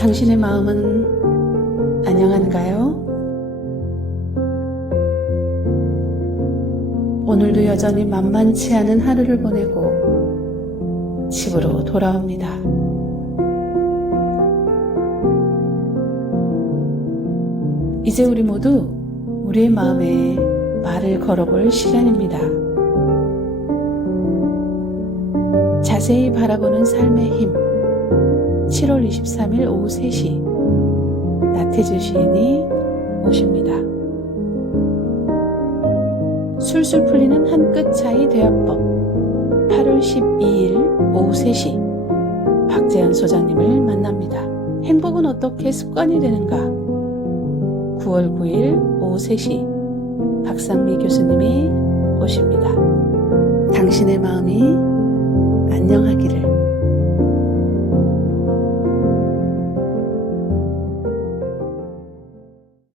당신의 마음은 안녕한가요? 오늘도 여전히 만만치 않은 하루를 보내고 집으로 돌아옵니다. 이제 우리 모두 우리의 마음에 말을 걸어볼 시간입니다. 자세히 바라보는 삶의 힘. 7월 23일 오후 3시 나태주 시인이 오십니다. 술술 풀리는 한 끗 차이 대화법. 8월 12일 오후 3시 박재현 소장님을 만납니다. 행복은 어떻게 습관이 되는가? 9월 9일 오후 3시 박상미 교수님이 오십니다. 당신의 마음이 안녕하기를.